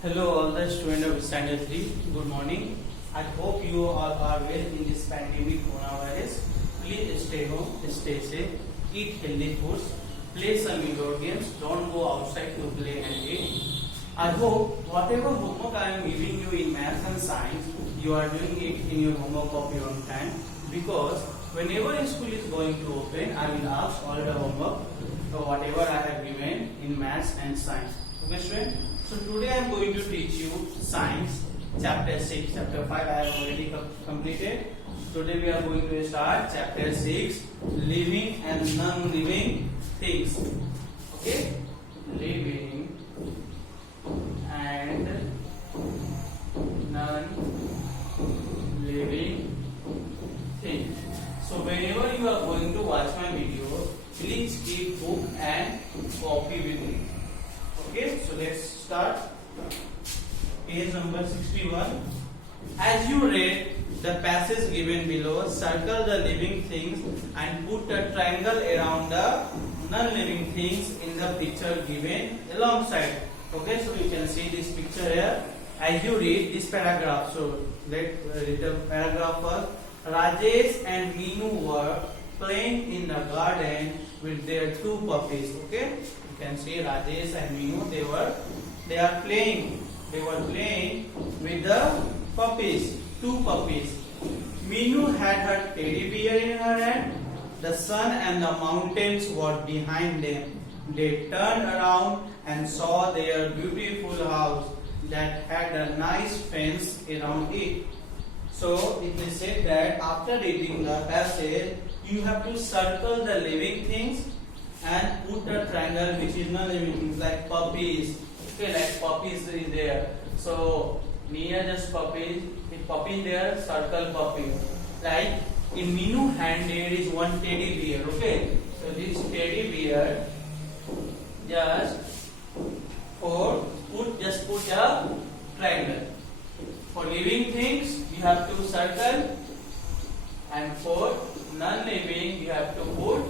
Hello, all the students of Standard 3. Good morning. I hope you all are well in this pandemic coronavirus. Please stay home, stay safe, eat healthy foods, play some indoor games. Don't go outside to play and eat. I hope whatever homework I am giving you in maths and science, you are doing it in your homework of your own time. Because whenever school is going to open, I will ask all the homework or whatever I have given in maths and science. Okay, student? So today I am going to teach you science chapter 6. Chapter 5 I have already completed. Today we are going to start chapter 6, living and non-living things. Okay? Living and non-living things. So whenever you are going to watch my video, please keep book and copy with me. Okay, so let's start. Page number 61. As you read the passage given below, circle the living things and put a triangle around the non-living things in the picture given alongside. Okay, so you can see this picture here. As you read this paragraph, so let's read the paragraph first. Rajesh and Meenu were playing in the garden with their two puppies. Okay, you can see Rajesh and Meenu. They were playing with the puppies, two puppies. Meenu had her teddy bear in her hand. The sun and the mountains were behind them. They turned around and saw their beautiful house that had a nice fence around it. So it is said that after reading the passage, you have to circle the living things and put a triangle which is non-living things like puppies. Okay, like puppies is there. So near just puppies, if puppy there, circle puppy. Like in Meenu hand there is one teddy bear. Okay, so this teddy bear just put a triangle. For living things you have to circle, and for non-living you have to put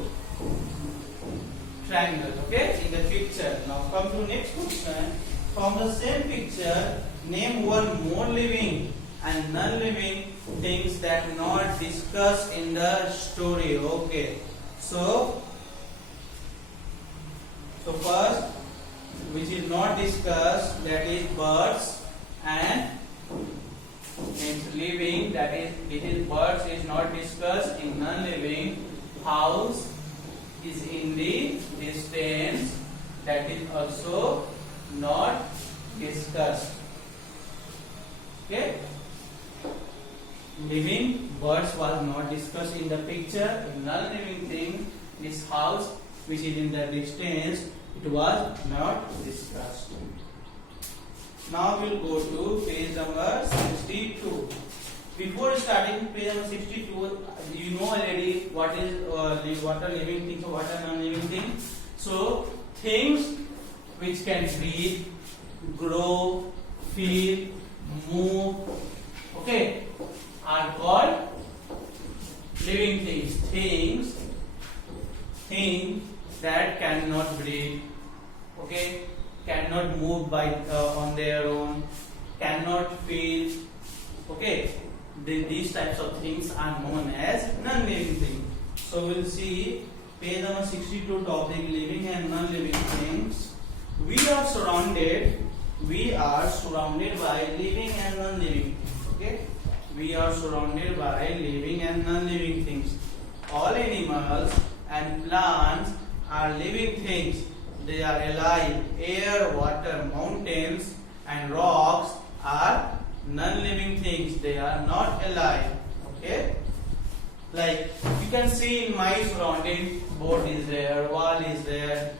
triangle. Okay, in the picture. Now come to next question. From the same picture, name one more living and non-living things that not discussed in the story. Okay, so first, which is not discussed, that is birds, and means living, that is it is birds is not discussed. In non-living, house is in the distance, that is also not discussed. Okay, living birds was not discussed in the picture. In non-living thing, this house which is in the distance, it was not discussed. Now we will go to page number 62. Before starting page number 62, you know already what are living things or what are non-living things. So things which can breathe, grow, feel, move, okay, are called living things. Things that cannot breathe, okay, cannot move by on their own, cannot feel, okay, these types of things are known as non-living things. So we'll see page number 62, topic living and non-living things. We are surrounded by living and non-living things. Okay, we are surrounded by living and non-living things. All animals and plants are living things. They are alive. Air, water, mountains and rocks are non-living things. They are not alive. Okay, like you can see in my surrounding, board is there, wall is there,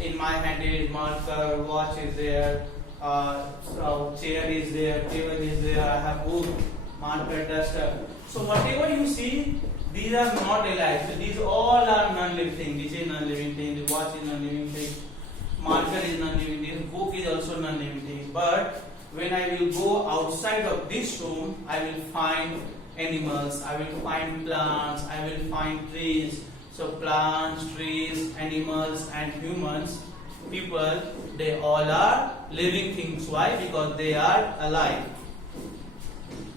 in my hand is marker, watch is there, chair is there, table is there, I have book, marker, duster. So whatever you see, these are not alive. So these all are non-living things. This is non-living thing. The watch is non-living thing. Marker is non-living thing. Book is also non-living thing. But when I will go outside of this room, I will find animals. I will find plants. I will find trees. So plants, trees, animals, and humans people, they all are living things. Why? Because they are alive.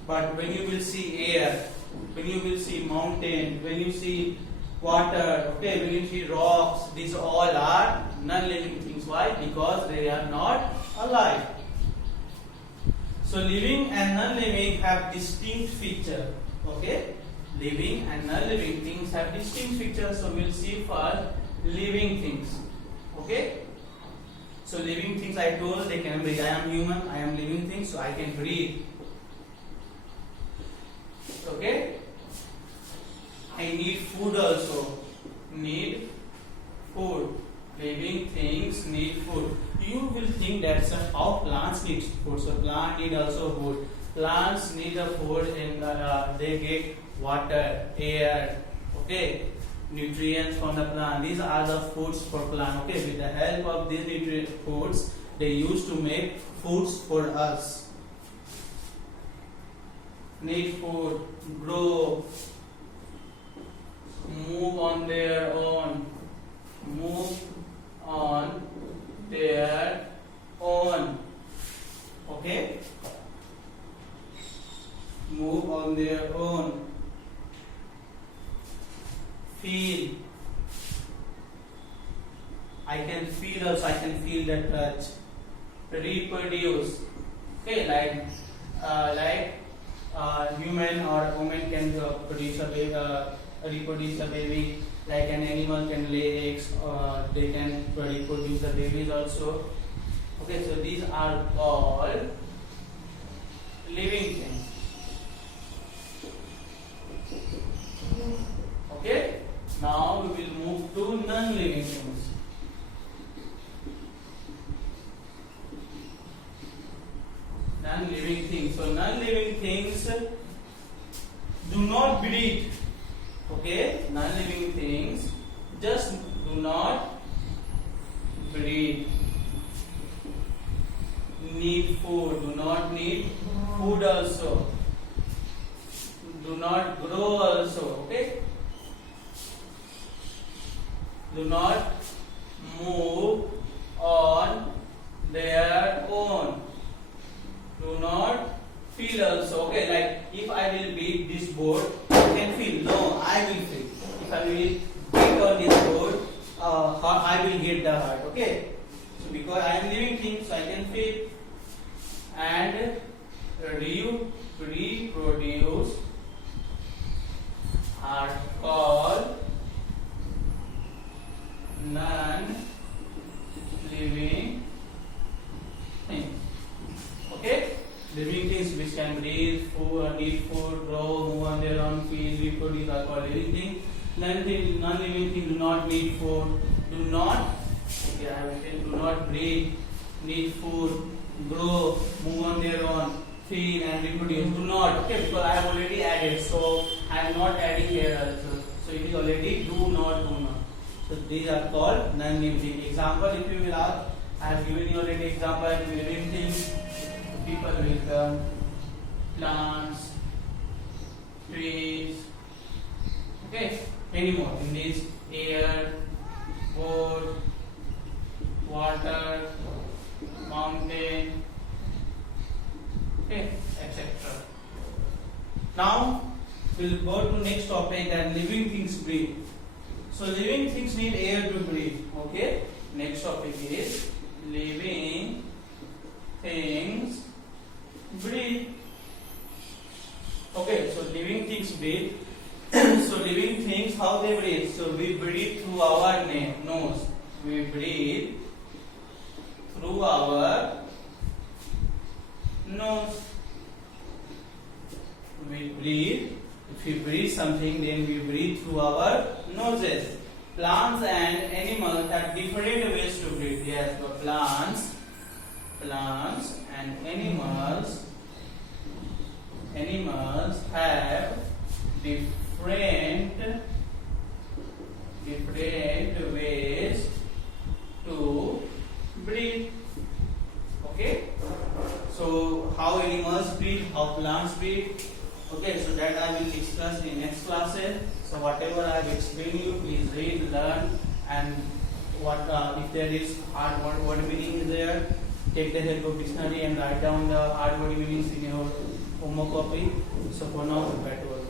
But when you will see air, when you will see mountain, when you see water, okay, when you see rocks, these all are non-living things. Why? Because they are not alive. So living and non-living have distinct feature. Okay, living and non-living things have distinct features. So we'll see first living things. Okay. So living things, I told they can breathe. I am human. I am living things, so I can breathe. Okay. I need food also. Need food. Living things need food. You will think that's how plants need food. So plant need also food. Plants need the food and they get water, air, okay, nutrients from the plant. These are the foods for plant. Okay, with the help of these nutrient foods, they used to make foods for us. Need food, grow, move on their own, move on their own. Okay, move on their own. Feel. I can feel also. I can feel the touch. Reproduce. Okay, like human or woman can produce a baby, reproduce a baby. Like an animal can lay eggs, or they can reproduce the babies also. Okay, so these are all living things. Okay, now we will move to non-living things. Non-living things. So non-living things do not breathe. Okay, non-living things just do not breathe. Need food, do not need food also. Do not grow also. Okay. Do not move on their own. Do not feel also. Okay, like if I will beat this board, I can feel. No, I will feel. If I will beat on this board, I will get the hurt. Okay. So because I am living thing, so I can feel. And reproduce are called non-living things. Okay, living things which can breathe, food, need food, grow, move on their own, feel, reproduce are called living things. Non-living things do not need food, do not. Okay, I will say do not breathe, need food, grow, move on their own, feel and reproduce. Do not. Okay, because I have already added, so I am not adding here also. So it is already do not. So these are called non-living. Example, if you will ask, I have given you already example. Living things, people will come, plants, trees. Okay, many more. In this, air, wood, water, mountain, okay, etc. Now we'll go to next topic, that living things breathe. So living things need air to breathe. Okay, next topic is living things breathe. Okay, so living things breathe. So living things, how they breathe? So we breathe through our nose. We breathe through our nose. We breathe. If we breathe something, then we breathe through our noses. Plants and animals have different ways to breathe. Yes, but plants and animals have different ways to breathe. Okay, so how animals breathe, how plants breathe. Okay, so that I will discuss in next classes. So whatever I have explained you, please read, learn, and what if there is hard word meaning is there, take the help of dictionary and write down the hard word meanings in your homework copy. So for now, goodbye to all.